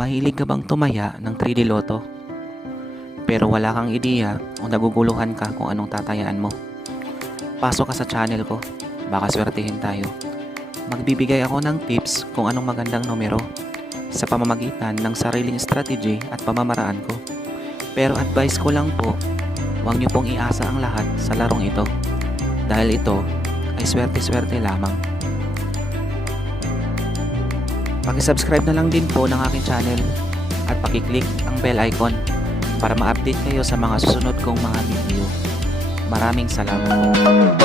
Mahilig ka bang tumaya ng 3D Lotto? Pero wala kang ideya o naguguluhan ka kung anong tatayaan mo? Pasok ka sa channel ko, baka swertihin tayo. Magbibigay ako ng tips kung anong magandang numero sa pamamagitan ng sariling strategy at pamamaraan ko. Pero advice ko lang po, huwag niyo pong iasa ang lahat sa larong ito dahil ito ay swerte-swerte lamang. Paki-subscribe na lang din po ng aking channel at paki-click ang bell icon para ma-update kayo sa mga susunod kong mga video. Maraming salamat.